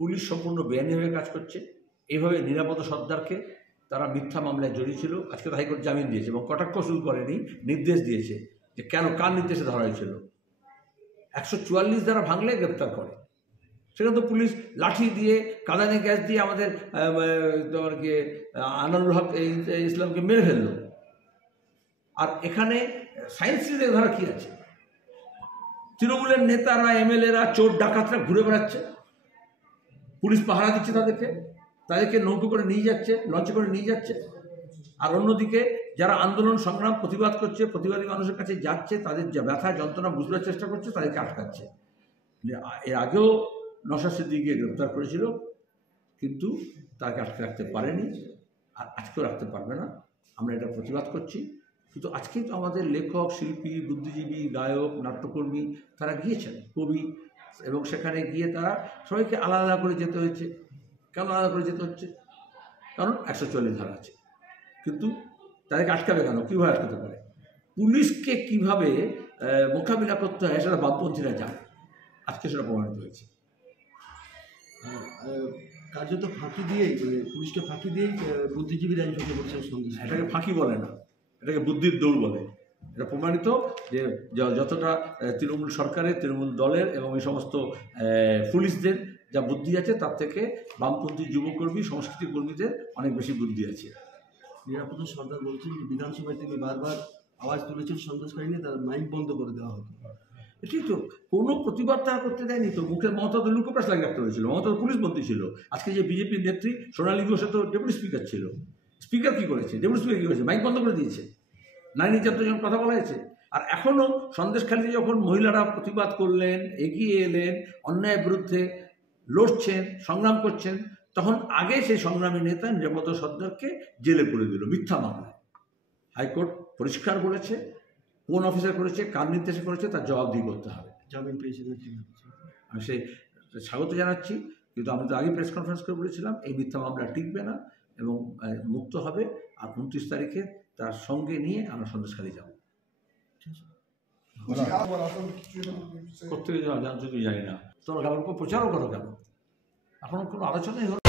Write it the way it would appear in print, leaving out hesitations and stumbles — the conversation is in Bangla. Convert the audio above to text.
পুলিশ সম্পূর্ণ বেআইনিভাবে কাজ করছে। এইভাবে নিরাপদ সর্দারকে তারা মিথ্যা মামলায় জড়িয়েছিল। আজকে হাইকোর্ট জামিন দিয়েছে এবং কটাক্ষ শুরু করেনি, নির্দেশ দিয়েছে যে কেন, কার নির্দেশে ধরা হয়েছিল। 144 ধারা ভাঙলে গ্রেপ্তার করে। সেখানে তো পুলিশ লাঠি দিয়ে, কাঁদানে গ্যাস দিয়ে আমাদের তোমারকে আনারুল হক ইসলামকে মেরে ফেললো। আর এখানে সায়েন্স সিটিতে ধরা কী আছে? তৃণমূলের নেতারা, এমএলএরা, চোর ডাকাতরা ঘুরে বেড়াচ্ছে, পুলিশ পাহারা দিচ্ছে তাদেরকে নৌকো করে নিয়ে যাচ্ছে, লঞ্চে করে নিয়ে যাচ্ছে। আর অন্যদিকে যারা আন্দোলন সংগ্রাম প্রতিবাদ করছে, প্রতিবাদী মানুষের কাছে যাচ্ছে, তাদের যা ব্যথা যন্ত্রণা বুঝবার চেষ্টা করছে, তাদেরকে আটকাচ্ছে। এর আগেও নওশাদ সিদ্দিকীকে গ্রেপ্তার করেছিল, কিন্তু তাকে আটকে রাখতে পারেনি, আর আজকেও রাখতে পারবে না। আমরা এটা প্রতিবাদ করছি। কিন্তু আজকেই তো আমাদের লেখক, শিল্পী, বুদ্ধিজীবী, গায়ক, নাট্যকর্মী তারা গিয়েছেন, কবি, এবং সেখানে গিয়ে তারা সবাইকে আলাদা আলাদা করে যেতে হয়েছে। কেন আলাদা করে যেতে হচ্ছে? কারণ 144 ধারা আছে। কিন্তু তাদেরকে আটকাবে কেন? কীভাবে আটকাতে পারে? পুলিশকে কীভাবে মোকাবিলা করতে হয় সেটা বামপন্থীরা জানে। আজকে সেটা প্রমাণিত হয়েছে। কার্যত ফাঁকি দিয়েই, পুলিশকে ফাঁকি দিয়েই বুদ্ধিজীবীরা এই সঙ্গে বলছেন। এটাকে ফাঁকি বলে না, এটাকে বুদ্ধির দৌড় বলে। এটা প্রমাণিত যে যতটা তৃণমূল সরকারের, তৃণমূল দলের এবং এই সমস্ত পুলিশদের যা বুদ্ধি আছে, তার থেকে বামপন্থী যুবকর্মী, সংস্কৃতি কর্মীদের অনেক বেশি বুদ্ধি আছে। নিরাপদ সরকার বলছেন যে বিধানসভায় তিনি বারবার আওয়াজ তুলেছেন সন্ত্রাসকারী নিয়ে, তার মাইক বন্ধ করে দেওয়া হতো। ঠিক তো, কোনো প্রতিবাদ তারা করতে দেয়নি তো। মুখে মমতা তো লুকোপ্রাস লাগিয়ে রাখতে হয়েছিল। মমতা তো পুলিশ মন্ত্রী ছিল। আজকে যে বিজেপির নেত্রী সোনালী ঘোষে তো ডেপুটি স্পিকার ছিল। স্পিকার কী করেছে? ডেপুটি স্পিকার কী করেছে? মাইক বন্ধ করে দিয়েছে। নারী নির্যাতনের যখন কথা বলা হয়েছে, আর এখনও সন্দেশখালী যখন মহিলারা প্রতিবাদ করলেন, এগিয়ে এলেন, অন্যায়ের বিরুদ্ধে লড়ছেন, সংগ্রাম করছেন, তখন আগে সেই সংগ্রামী নেতা নিরাপদ সর্দারকে জেলে পুরে দিল মিথ্যা মামলায়। হাইকোর্ট পরিষ্কার বলেছে কোন অফিসার করেছে, কার নির্দেশে করেছে, তার জবাবদিহি করতে হবে। জামিন পেয়েছিলেন? আমি সে স্বাগত জানাচ্ছি, কিন্তু আমি তো আগে প্রেস কনফারেন্স করে বলেছিলাম এই মিথ্যা মামলা টিকবে না এবং মুক্ত হবে। আর 29 তারিখে তার সঙ্গে নিয়ে আমরা সন্দেশখালী যাব। প্রত্যেকে জানছো তুই জানি না, তোর গল্প প্রচারও করো কেন? এখন কোনো আলোচনাই হলো।